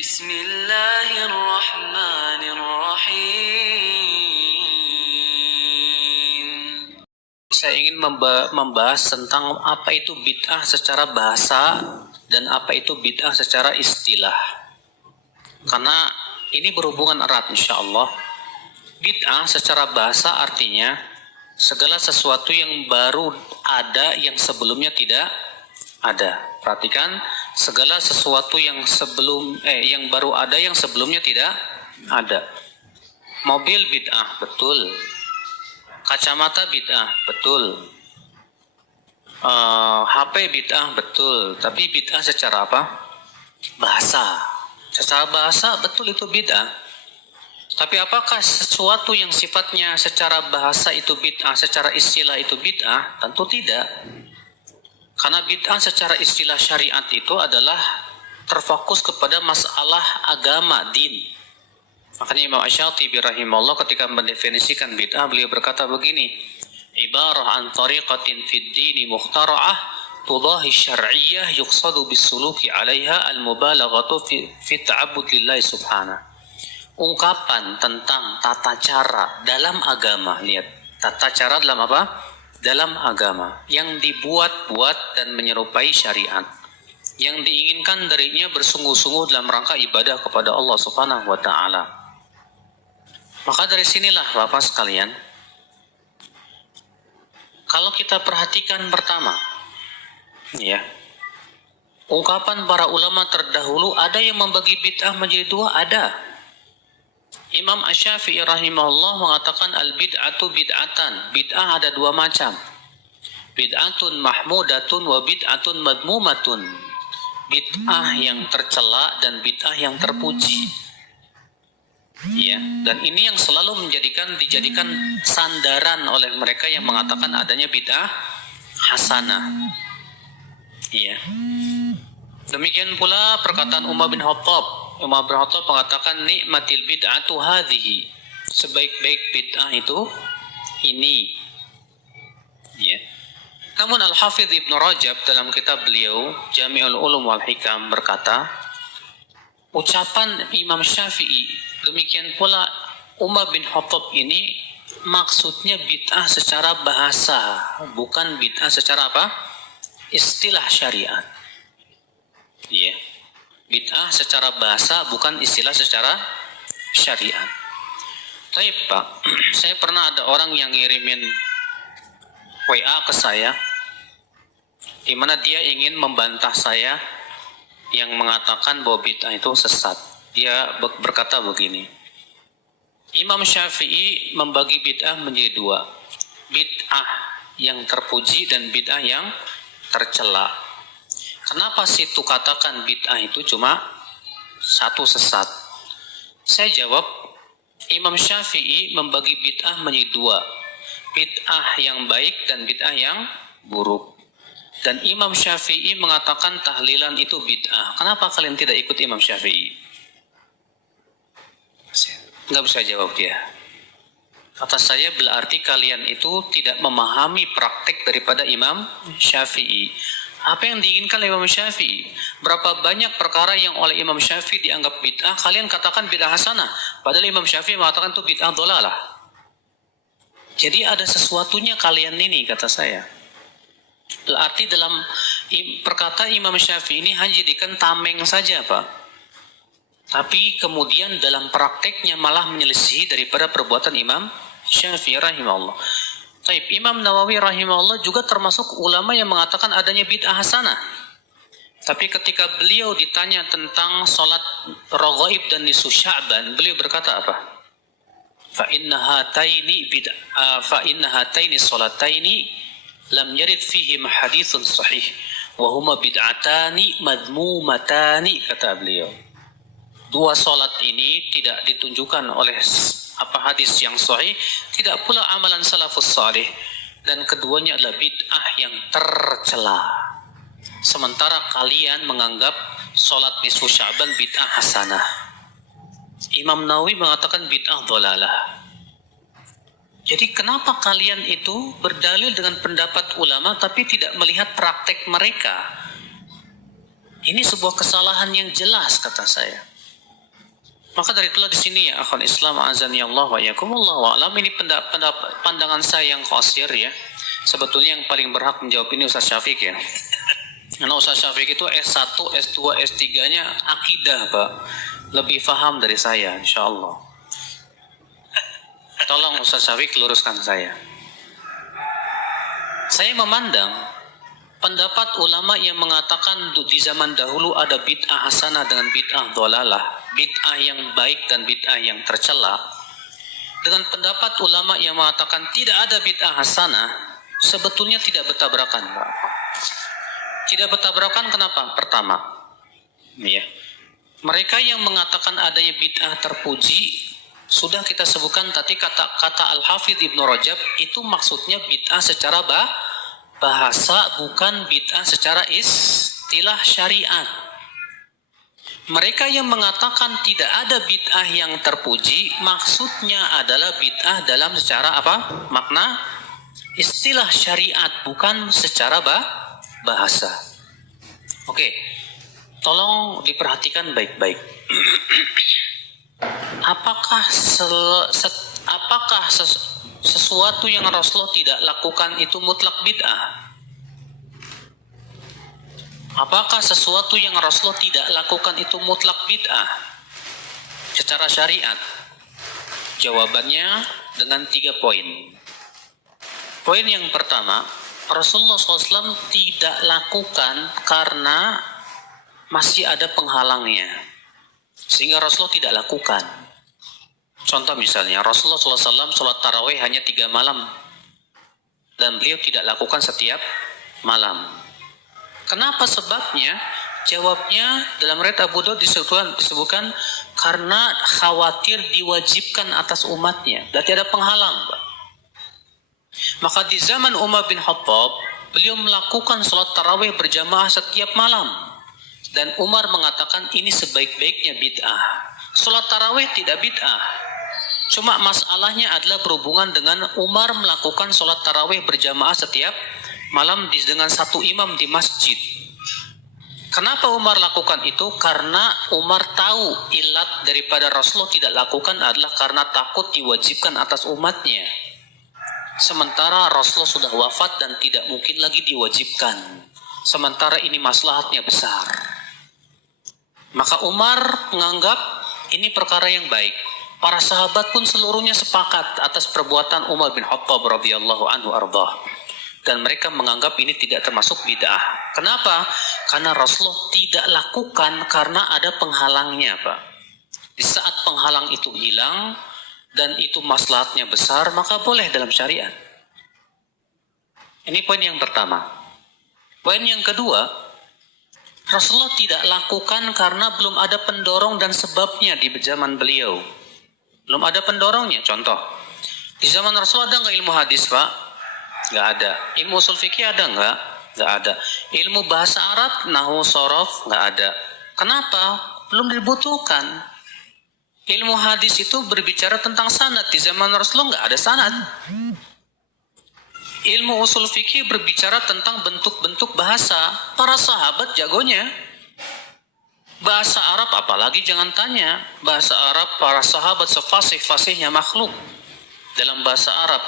Bismillahirrahmanirrahim. Saya ingin membahas tentang apa itu bid'ah secara bahasa dan apa itu bid'ah secara istilah. Karena ini berhubungan erat insyaallah. Bid'ah secara bahasa artinya segala sesuatu yang baru ada yang sebelumnya tidak ada. Perhatikan, segala sesuatu yang yang baru ada yang sebelumnya tidak ada. Mobil bid'ah, betul. Kacamata bid'ah, betul. HP bid'ah, betul. Tapi bid'ah secara apa? Bahasa. Secara bahasa betul itu bid'ah. Tapi apakah sesuatu yang sifatnya secara bahasa itu bid'ah, secara istilah itu bid'ah? Tentu tidak. Karena bid'ah secara istilah syariat itu adalah terfokus kepada masalah agama, din. Makanya Imam Asy-Syatibi rahimahullah ketika mendefinisikan bid'ah, beliau berkata begini, ibarah an tariqatin fid dini mukhtara'ah tudahi syar'iyyah yuqsadu bisuluki 'alaiha al-mubalaghatu fi ta'abbud lillahi subhanahu. Ungkapan tentang tata cara dalam agama, lihat, tata cara dalam apa? Dalam agama yang dibuat-buat dan menyerupai syariat, yang diinginkan darinya bersungguh-sungguh dalam rangka ibadah kepada Allah Subhanahu wa taala. Maka dari sinilah Bapak sekalian, kalau kita perhatikan pertama, ya, ungkapan para ulama terdahulu ada yang membagi bid'ah menjadi dua, ada. Imam Asy-Syafi'i rahimahullah mengatakan al-bid'atu bid'atan. Bid'ah ada dua macam. Bid'atun mahmudatun wa bid'atun madmumatun. Bid'ah yang tercela dan bid'ah yang terpuji. Ya, dan ini yang selalu dijadikan sandaran oleh mereka yang mengatakan adanya bid'ah hasanah. Ya. Demikian pula perkataan Umar bin Khattab. Umar bin Khattab mengatakan nikmatil bid'atu hadhihi. Sebaik-baik bid'ah itu ini. Ya. Namun Al-Hafidz Ibnu Rajab dalam kitab beliau Jami'ul Ulum wal Hikam berkata, ucapan Imam Syafi'i, demikian pula Umar bin Khattab ini maksudnya bid'ah secara bahasa, bukan bid'ah secara apa? Istilah syariat. Ya. Bid'ah secara bahasa bukan istilah secara syariat. Tapi Pak, saya pernah ada orang yang ngirimin WA ke saya, di mana dia ingin membantah saya yang mengatakan bahwa bid'ah itu sesat. Dia berkata begini, Imam Syafi'i membagi bid'ah menjadi dua, bid'ah yang terpuji dan bid'ah yang tercela. Kenapa situ katakan bid'ah itu cuma satu sesat? Saya jawab, Imam Syafi'i membagi bid'ah menjadi dua, bid'ah yang baik dan bid'ah yang buruk. Dan Imam Syafi'i mengatakan tahlilan itu bid'ah. Kenapa kalian tidak ikut Imam Syafi'i? Nggak bisa jawab dia. Kata saya, berarti kalian itu tidak memahami praktik daripada Imam Syafi'i. Apa yang diinginkan oleh Imam Syafi'i? Berapa banyak perkara yang oleh Imam Syafi'i dianggap bid'ah, kalian katakan bid'ah hasanah. Padahal Imam Syafi'i mengatakan itu bid'ah dhalalah. Jadi ada sesuatunya kalian ini, kata saya. Berarti dalam perkataan Imam Syafi'i ini hanya jadikan tameng saja, Pak. Tapi kemudian dalam prakteknya malah menyelisihi daripada perbuatan Imam Syafi'i rahimahullah. Taib, Imam Nawawi rahimahullah juga termasuk ulama yang mengatakan adanya bid'ah hasanah. Tapi ketika beliau ditanya tentang sholat raghaib dan nisfu Sya'ban, beliau berkata apa? Fa inna hataini sholataini lam yarid fihi haditsun sahih wa huma bid'atani madmumatani, kata beliau. Dua sholat ini tidak ditunjukkan oleh hadis yang sahih, tidak pula amalan salafus salih, dan keduanya adalah bid'ah yang tercela. Sementara kalian menganggap sholat nisfu Sya'ban bid'ah hasanah. Imam Nawawi mengatakan bid'ah dhalalah. Jadi kenapa kalian itu berdalil dengan pendapat ulama tapi tidak melihat praktek mereka? Ini sebuah kesalahan yang jelas, kata saya. Maka dari itulah di sini ya akhwan Islam azani Allah wa yakumullah wa alam, ini pandangan saya yang qasir ya. Sebetulnya yang paling berhak menjawab ini Ustaz Syafiq ya. Karena Ustaz Syafiq itu S1, S2, S3-nya akidah, Pak. Lebih paham dari saya insyaallah. Tolong Ustaz Syafiq luruskan saya. Saya memandang pendapat ulama yang mengatakan di zaman dahulu ada bid'ah hasanah dengan bid'ah dhalalah, bid'ah yang baik dan bid'ah yang tercela, dengan pendapat ulama yang mengatakan tidak ada bid'ah hasanah, sebetulnya tidak bertabrakan. Tidak bertabrakan kenapa? Pertama, ya, mereka yang mengatakan adanya bid'ah terpuji, sudah kita sebutkan tadi kata Al-Hafidh Ibnu Rajab, itu maksudnya bid'ah secara bahasa, bukan bid'ah secara istilah syariat. Mereka yang mengatakan tidak ada bid'ah yang terpuji, maksudnya adalah bid'ah dalam secara apa? Makna istilah syariat, bukan secara bahasa. Oke, tolong diperhatikan baik-baik. Apakah sesuatu yang Rasulullah tidak lakukan itu mutlak bid'ah? Apakah sesuatu yang Rasulullah tidak lakukan itu mutlak bid'ah secara syariat? Jawabannya dengan 3 poin. Poin yang pertama, Rasulullah SAW tidak lakukan karena masih ada penghalangnya, sehingga Rasulullah tidak lakukan. Contoh misalnya, Rasulullah SAW sholat tarawih hanya 3 malam, dan beliau tidak lakukan setiap malam. Kenapa sebabnya? Jawabnya dalam riwayat Abu Daud disebutkan karena khawatir diwajibkan atas umatnya. Berarti ada penghalang, Pak. Maka di zaman Umar bin Khattab, beliau melakukan sholat tarawih berjamaah setiap malam. Dan Umar mengatakan ini sebaik-baiknya bid'ah. Sholat tarawih tidak bid'ah. Cuma masalahnya adalah berhubungan dengan Umar melakukan sholat tarawih berjamaah setiap malam dengan satu imam di masjid. Kenapa Umar lakukan itu? Karena Umar tahu ilat daripada Rasulullah tidak lakukan adalah karena takut diwajibkan atas umatnya. Sementara Rasulullah sudah wafat dan tidak mungkin lagi diwajibkan. Sementara ini maslahatnya besar. Maka Umar menganggap ini perkara yang baik. Para sahabat pun seluruhnya sepakat atas perbuatan Umar bin Khattab radhiyallahu anhu ardhah. Dan mereka menganggap ini tidak termasuk bid'ah. Kenapa? Karena Rasulullah tidak lakukan karena ada penghalangnya, Pak. Di saat penghalang itu hilang dan itu maslahatnya besar, maka boleh dalam syariat. Ini poin yang pertama. Poin yang kedua, Rasulullah tidak lakukan karena belum ada pendorong dan sebabnya di zaman beliau. Belum ada pendorongnya. Contoh, di zaman Rasulullah ada nggak ilmu hadis, Pak? Nggak ada. Ilmu usul fikih ada nggak? Nggak ada. Ilmu bahasa Arab, nahwu, sorof, nggak ada. Kenapa? Belum dibutuhkan. Ilmu hadis itu berbicara tentang sanad. Di zaman Rasulullah nggak ada sanad. Ilmu usul fikih berbicara tentang bentuk-bentuk bahasa. Para sahabat jagonya. Bahasa Arab apalagi jangan tanya. Bahasa Arab para sahabat sefasih-fasihnya makhluk. Dalam bahasa Arab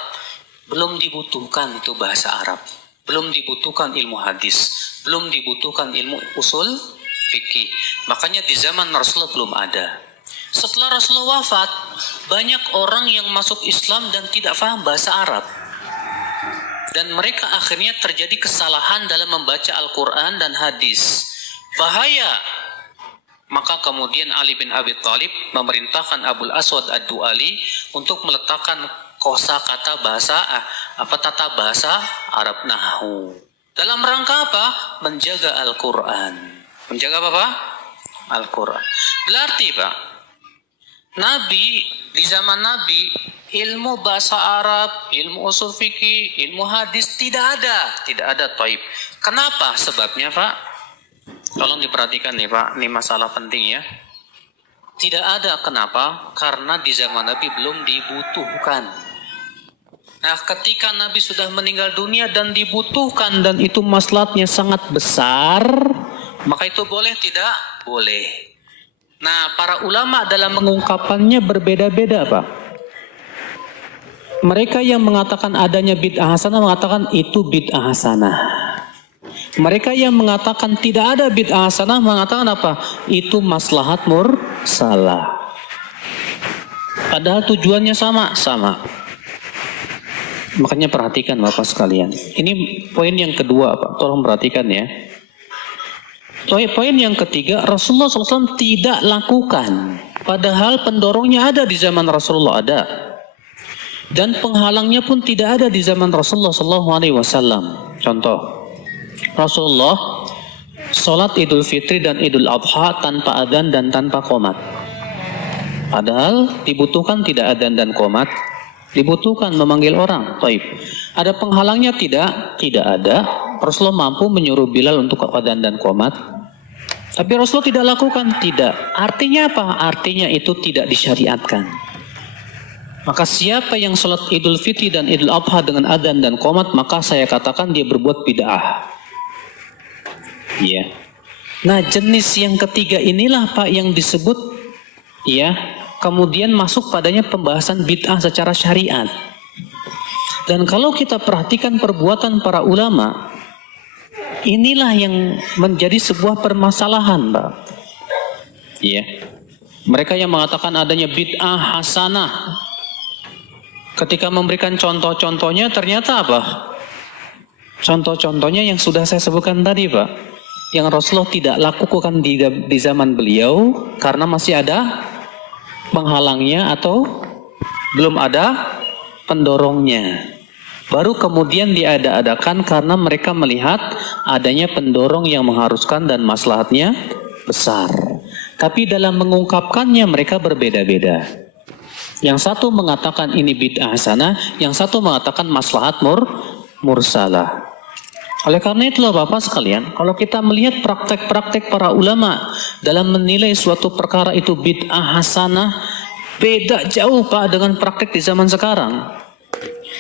belum dibutuhkan itu bahasa Arab. Belum dibutuhkan ilmu hadis. Belum dibutuhkan ilmu usul fikih. Makanya di zaman Rasulullah belum ada. Setelah Rasulullah wafat, banyak orang yang masuk Islam dan tidak paham bahasa Arab. Dan mereka akhirnya terjadi kesalahan dalam membaca Al-Quran dan hadis. Bahaya. Maka kemudian Ali bin Abi Thalib memerintahkan Abul Aswad Ad-Du'ali untuk meletakkan kosakata bahasa tata bahasa Arab nahwu. Dalam rangka apa? Menjaga Al-Quran. Menjaga apa, Pak? Al-Quran. Berarti, Pak, Nabi, di zaman Nabi, ilmu bahasa Arab, ilmu usul fikih, ilmu hadis tidak ada. Tidak ada, taib. Kenapa? Sebabnya, Pak? Tolong diperhatikan nih, Pak. Ini masalah penting ya. Tidak ada. Kenapa? Karena di zaman Nabi belum dibutuhkan. Nah, ketika Nabi sudah meninggal dunia dan dibutuhkan dan itu maslahatnya sangat besar, maka itu boleh tidak? Boleh. Nah, para ulama dalam mengungkapannya berbeda-beda, Pak. Mereka yang mengatakan adanya bid'ah hasanah mengatakan itu bid'ah hasanah. Mereka yang mengatakan tidak ada bid'ah hasanah mengatakan apa? Itu maslahat mursalah. Padahal tujuannya sama. Makanya perhatikan Bapak sekalian. Ini poin yang kedua, Pak. Tolong perhatikan ya. Poin yang ketiga, Rasulullah SAW tidak lakukan. Padahal pendorongnya ada di zaman Rasulullah, ada. Dan penghalangnya pun tidak ada di zaman Rasulullah SAW. Contoh, Rasulullah sholat Idul Fitri dan Idul Adha tanpa adzan dan tanpa qomat. Padahal dibutuhkan tidak adzan dan qomat. Dibutuhkan memanggil orang. Taib. Ada penghalangnya tidak? Tidak ada. Rasulullah mampu menyuruh Bilal untuk adzan dan qomat. Tapi Rasulullah tidak lakukan. Tidak. Artinya apa? Artinya itu tidak disyariatkan. Maka siapa yang sholat Idul Fitri dan Idul Adha dengan adzan dan qomat, maka saya katakan dia berbuat bid'ah. Iya. Nah, jenis yang ketiga inilah Pak yang disebut ya, kemudian masuk padanya pembahasan bid'ah secara syariat. Dan kalau kita perhatikan perbuatan para ulama, inilah yang menjadi sebuah permasalahan, Pak. Iya. Mereka yang mengatakan adanya bid'ah hasanah, ketika memberikan contoh-contohnya ternyata apa? Contoh-contohnya yang sudah saya sebutkan tadi, Pak. Yang Rasulullah tidak lakukan di zaman beliau karena masih ada penghalangnya atau belum ada pendorongnya. Baru kemudian diada-adakan karena mereka melihat adanya pendorong yang mengharuskan dan maslahatnya besar. Tapi dalam mengungkapkannya mereka berbeda-beda. Yang satu mengatakan ini bid'ah hasanah, yang satu mengatakan maslahat mursalah. Oleh karena itulah Bapak sekalian, kalau kita melihat praktek-praktek para ulama dalam menilai suatu perkara itu bid'ah hasanah, beda jauh Pak dengan praktek di zaman sekarang.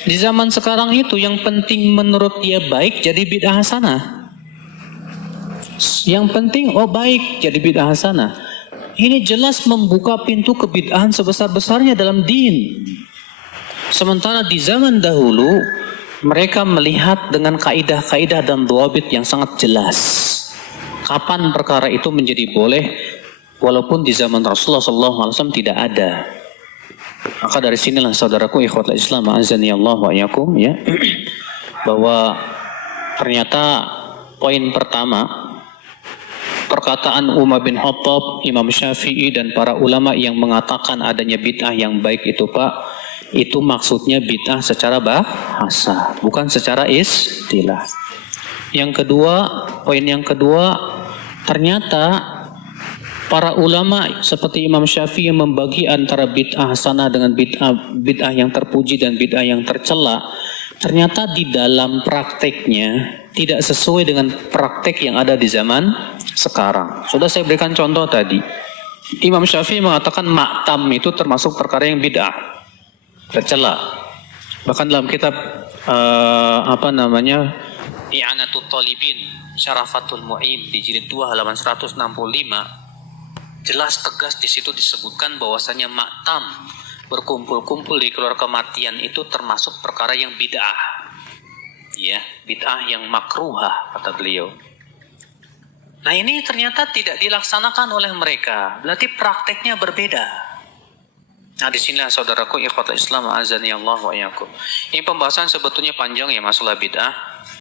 Di zaman sekarang itu yang penting menurut dia baik jadi bid'ah hasanah. Yang penting baik jadi bid'ah hasanah. Ini jelas membuka pintu kebid'ahan sebesar-besarnya dalam din. Sementara di zaman dahulu mereka melihat dengan kaidah-kaidah dan dhawabit yang sangat jelas. Kapan perkara itu menjadi boleh, walaupun di zaman Rasulullah SAW tidak ada. Maka dari sinilah saudaraku ikhwatul Islam azani Allah wa iyyakum ya, bahwa ternyata poin pertama perkataan Umar bin Khattab, Imam Syafi'i dan para ulama yang mengatakan adanya bid'ah yang baik itu Pak, itu maksudnya bid'ah secara bahasa, bukan secara istilah. Yang kedua, poin yang kedua, ternyata para ulama seperti Imam Syafi'i membagi antara bid'ah hasanah dengan bid'ah yang terpuji dan bid'ah yang tercela. Ternyata di dalam prakteknya tidak sesuai dengan praktek yang ada di zaman sekarang. Sudah saya berikan contoh tadi. Imam Syafi'i mengatakan maktam itu termasuk perkara yang bid'ah, tercela. Bahkan dalam kitab I'anatul Talibin Syarafatul Mu'in di jilid 2 halaman 165 jelas tegas di situ disebutkan bahwasanya maktam, berkumpul-kumpul di keluar kematian itu termasuk perkara yang bid'ah. Ya, bid'ah yang makruhah kata beliau. Nah, ini ternyata tidak dilaksanakan oleh mereka. Berarti prakteknya berbeda. Nah, di sinilah saudaraku ikhwatul Islam azani Allah wa iyyakum. Ini pembahasan sebetulnya panjang ya masalah bid'ah.